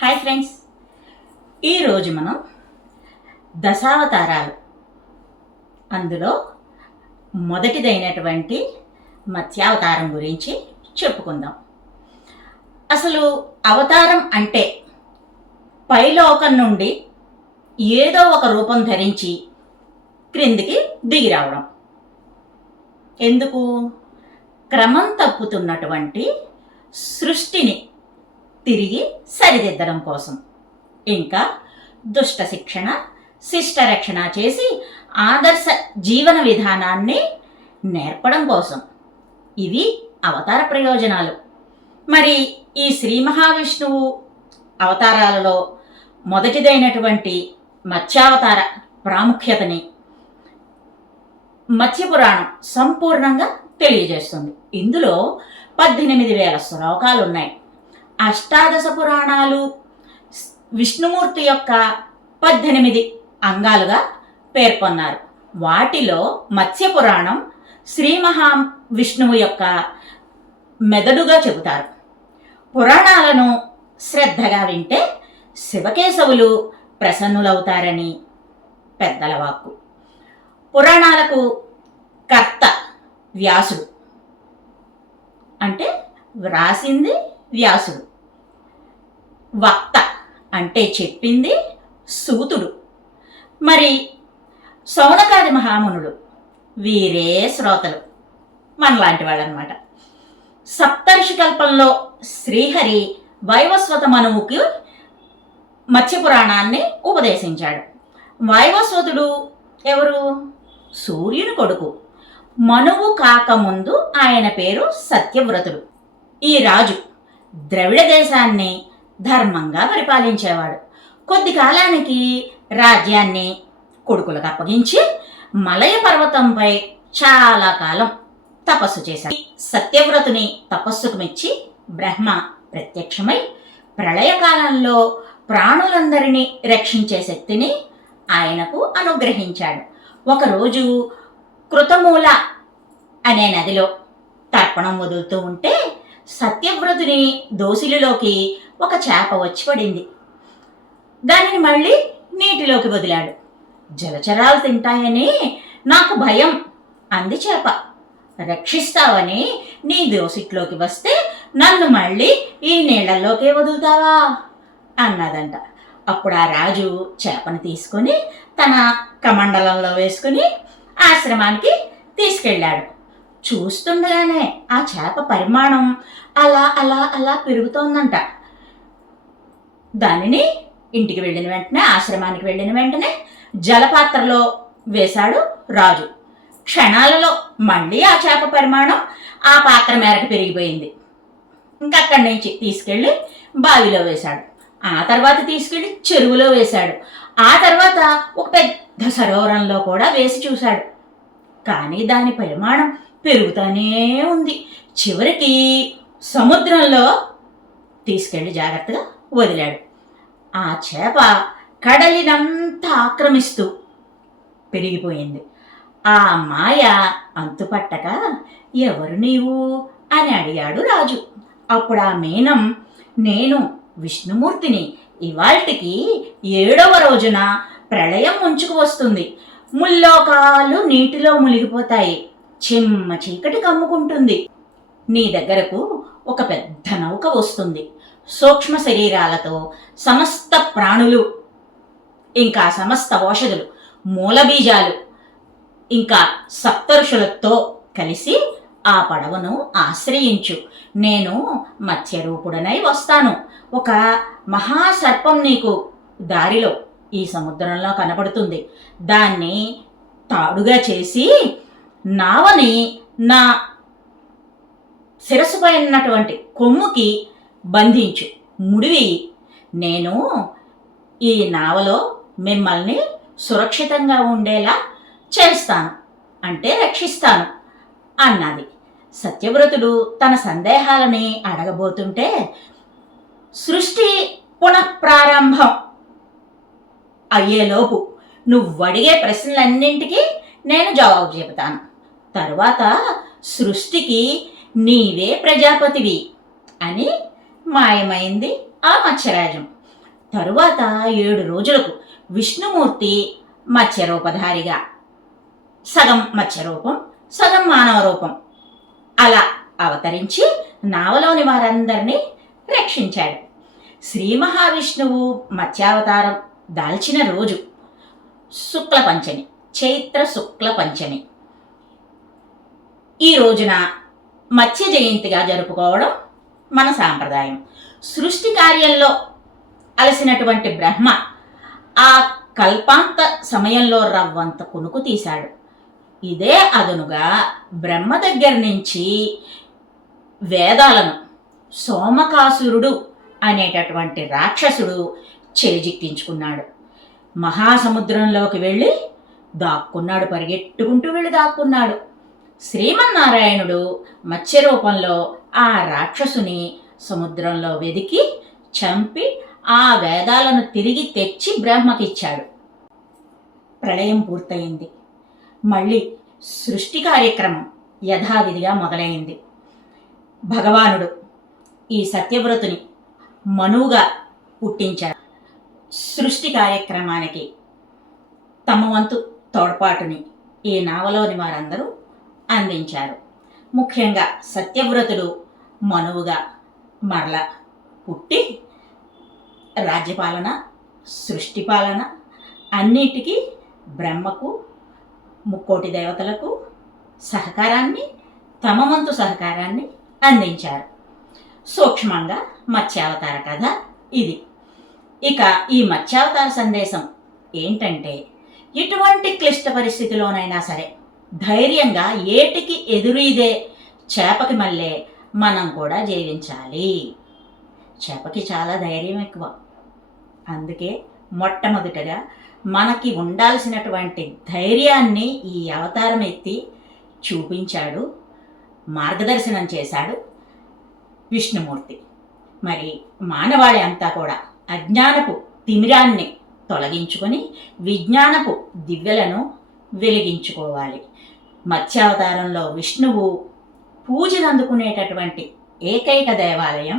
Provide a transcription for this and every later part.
Hi friends, ఈరోజు మనం దశావతారాలు అందులో మొదటిదైనటువంటి మత్స్యావతారం గురించి చెప్పుకుందాం. అసలు అవతారం అంటే పైలోకం నుండి ఏదో ఒక రూపం ధరించి క్రిందికి దిగి రావడం. ఎందుకు? క్రమం తప్పుతున్నటువంటి సృష్టిని తిరిగి సరిదిద్దడం కోసం, ఇంకా దుష్ట శిక్షణ శిష్ట రక్షణ చేసి ఆదర్శ జీవన విధానాన్ని నేర్పడం కోసం. ఇవి అవతార ప్రయోజనాలు. మరి ఈ శ్రీ మహావిష్ణువు అవతారాలలో మొదటిదైనటువంటి మత్స్యావతార ప్రాముఖ్యతని మత్స్యపురాణం సంపూర్ణంగా తెలియజేస్తుంది. ఇందులో 18,000 శ్లోకాలు ఉన్నాయి. అష్టాదశ పురాణాలు విష్ణుమూర్తి యొక్క 18 అంగాలుగా పేర్కొన్నారు. వాటిలో మత్స్యపురాణం శ్రీ మహావిష్ణువు యొక్క మెదడుగా చెబుతారు. పురాణాలను శ్రద్ధగా వింటే శివకేశవులు ప్రసన్నులవుతారని పెద్దల వాక్కు. పురాణాలకు కర్త వ్యాసుడు, అంటే వ్రాసింది వ్యాసుడు. వక్త అంటే చెప్పింది సూతుడు. మరి శౌనకాది మహామునుడు వీరే శ్రోతలు, మనలాంటి వాళ్ళనమాట. సప్తర్షి కల్పంలో శ్రీహరి వైవస్వత మనువుకి మత్స్యపురాణాన్ని ఉపదేశించాడు. వైవస్వతుడు ఎవరు? సూర్యుని కొడుకు. మనువు కాకముందు ఆయన పేరు సత్యవ్రతుడు. ఈ రాజు ద్రవిడ దేశాన్ని ధర్మంగా పరిపాలించేవాడు. కొద్ది కాలానికి రాజ్యాన్ని కొడుకులకు అప్పగించి మలయ పర్వతంపై చాలా కాలం తపస్సు చేశాడు. సత్యవ్రతుని తపస్సుకు మెచ్చి బ్రహ్మ ప్రత్యక్షమై ప్రళయకాలంలో ప్రాణులందరినీ రక్షించే శక్తిని ఆయనకు అనుగ్రహించాడు. ఒకరోజు కృతమూల అనే నదిలో తర్పణం వదులుతూ ఉంటే సత్యవ్రతుని దోసిలిలోకి ఒక చేప వచ్చి పడింది. దానిని మళ్ళీ నీటిలోకి వదిలాడు. జలచరాలు తింటాయని నాకు భయం అంది చేప. రక్షిస్తావని నీ దోసిట్లోకి వస్తే నన్ను మళ్ళీ ఈ నీళ్లలోకే వదులుతావా అన్నదంట. అప్పుడు ఆ రాజు చేపను తీసుకొని తన కమండలంలో వేసుకుని ఆశ్రమానికి తీసుకెళ్ళాడు. చూస్తుండగానే ఆ చేప పరిమాణం అలా అలా అలా పెరుగుతోందంట. దానిని ఇంటికి వెళ్ళిన వెంటనే, ఆశ్రమానికి వెళ్ళిన వెంటనే జలపాత్రలో వేశాడు రాజు. క్షణాలలో మళ్ళీ ఆ చేప పరిమాణం ఆ పాత్ర మేరకు పెరిగిపోయింది. ఇంకక్కడి నుంచి తీసుకెళ్ళి బావిలో వేశాడు. ఆ తర్వాత తీసుకెళ్ళి చెరువులో వేశాడు. ఆ తర్వాత ఒక పెద్ద సరోవరంలో కూడా వేసి చూశాడు. కానీ దాని పరిమాణం పెరుగుతూనే ఉంది. చివరికి సముద్రంలో తీసుకెళ్ళి జాగ్రత్తగా వదిలాడు. ఆ చేప కడలినంతా ఆక్రమిస్తూ పెరిగిపోయింది. ఆ మాయ అంతుపట్టక ఎవరు నీవు అని అడిగాడు రాజు. అప్పుడు ఆ మీనం, నేను విష్ణుమూర్తిని. ఇవాల్టికి 7వ రోజున ప్రళయం ముంచుకు వస్తుంది. ముల్లోకాలు నీటిలో మునిగిపోతాయి. చిమ్మ చీకటి కమ్ముకుంటుంది. నీ దగ్గరకు ఒక పెద్ద నౌక వస్తుంది. సూక్ష్మ శరీరాలతో సమస్త ప్రాణులు, ఇంకా సమస్త ఔషధులు, మూలబీజాలు, ఇంకా సప్తఋషులతో కలిసి ఆ పడవను ఆశ్రయించు. నేను మత్స్యరూపుడనై వస్తాను. ఒక మహాసర్పం నీకు దారిలో ఈ సముద్రంలో కనపడుతుంది. దాన్ని తాడుగా చేసి నావని నా శిరస్సుపై ఉన్నటువంటి కొమ్ముకి బంధించు, ముడివేయి. నేను ఈ నావలో మిమ్మల్ని సురక్షితంగా ఉండేలా చేస్తాను, అంటే రక్షిస్తాను అన్నది. సత్యవ్రతుడు తన సందేహాలని అడగబోతుంటే, సృష్టి పునఃప్రారంభం అయ్యేలోపు నువ్వు అడిగే ప్రశ్నలన్నింటికీ నేను జవాబు చెబుతాను. తరువాత సృష్టికి నీవే ప్రజాపతివి అని మాయమైంది ఆ మత్స్యరాజం. తరువాత 7 రోజులకు విష్ణుమూర్తి మత్స్యరూపధారిగా, సగం మత్స్యరూపం సగం మానవ రూపం అలా అవతరించి నావలోని వారందరినీ రక్షించాడు. శ్రీ మహావిష్ణువు మత్స్యావతారం దాల్చిన రోజు శుక్ల పంచమి, చైత్ర శుక్ల పంచమి. ఈ రోజున మత్స్య జయంతిగా జరుపుకోవడం మన సాంప్రదాయం. సృష్టి కార్యంలో అలసినటువంటి బ్రహ్మ ఆ కల్పాంత సమయంలో రవ్వంత కునుకు తీశాడు. ఇదే అదనుగా బ్రహ్మ దగ్గర నుంచి వేదాలను సోమకాసురుడు అనేటటువంటి రాక్షసుడు చేజిక్కించుకున్నాడు. మహాసముద్రంలోకి వెళ్ళి దాక్కున్నాడు, పరిగెట్టుకుంటూ వెళ్ళి దాక్కున్నాడు. శ్రీమన్నారాయణుడు మత్స్య రూపంలో ఆ రాక్షసుని సముద్రంలో వెదికి చంపి ఆ వేదాలను తిరిగి తెచ్చి బ్రహ్మకిచ్చాడు. ప్రళయం పూర్తయింది. మళ్ళీ సృష్టి కార్యక్రమం యథావిధిగా మొదలైంది. భగవానుడు ఈ సత్యవ్రతుని మనువుగా పుట్టించాడు. సృష్టి కార్యక్రమానికి తమ వంతు తోడ్పాటుని ఈ నావలోని వారందరూ అందించారు. ముఖ్యంగా సత్యవ్రతుడు మనువుగా మరల పుట్టి రాజ్యపాలన, సృష్టిపాలన అన్నిటికీ బ్రహ్మకు, ముక్కోటి దేవతలకు సహకారాన్ని, తమ వంతు సహకారాన్ని అందించారు. సూక్ష్మంగా మత్స్యావతార కథ ఇది. ఇక ఈ మత్స్యావతార సందేశం ఏంటంటే, ఎటువంటి క్లిష్ట పరిస్థితిలోనైనా సరే ధైర్యంగా ఏటికి ఎదురీదే చేపకి మళ్ళీ మనం కూడా జీవించాలి. చేపకి చాలా ధైర్యం ఎక్కువ. అందుకే మొట్టమొదటగా మనకి ఉండాల్సినటువంటి ధైర్యాన్ని ఈ అవతారం ఎత్తి చూపించాడు, మార్గదర్శనం చేశాడు విష్ణుమూర్తి. మరి మానవాళి అంతా కూడా అజ్ఞానపు తిమిరాన్ని తొలగించుకొని విజ్ఞానపు దివ్యలను వెలిగించుకోవాలి. మత్స్యావతారంలో విష్ణువు పూజలు అందుకునేటటువంటి ఏకైక దేవాలయం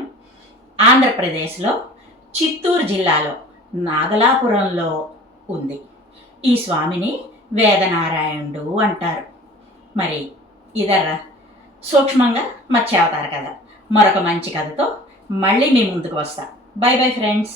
ఆంధ్రప్రదేశ్లో చిత్తూరు జిల్లాలో నాగలాపురంలో ఉంది. ఈ స్వామిని వేదనారాయణుడు అంటారు. మరి ఇదర్రా సూక్ష్మంగా మత్స్యావతార కథ. మరొక మంచి కథతో మళ్ళీ మీ ముందుకు వస్తా. By bye friends.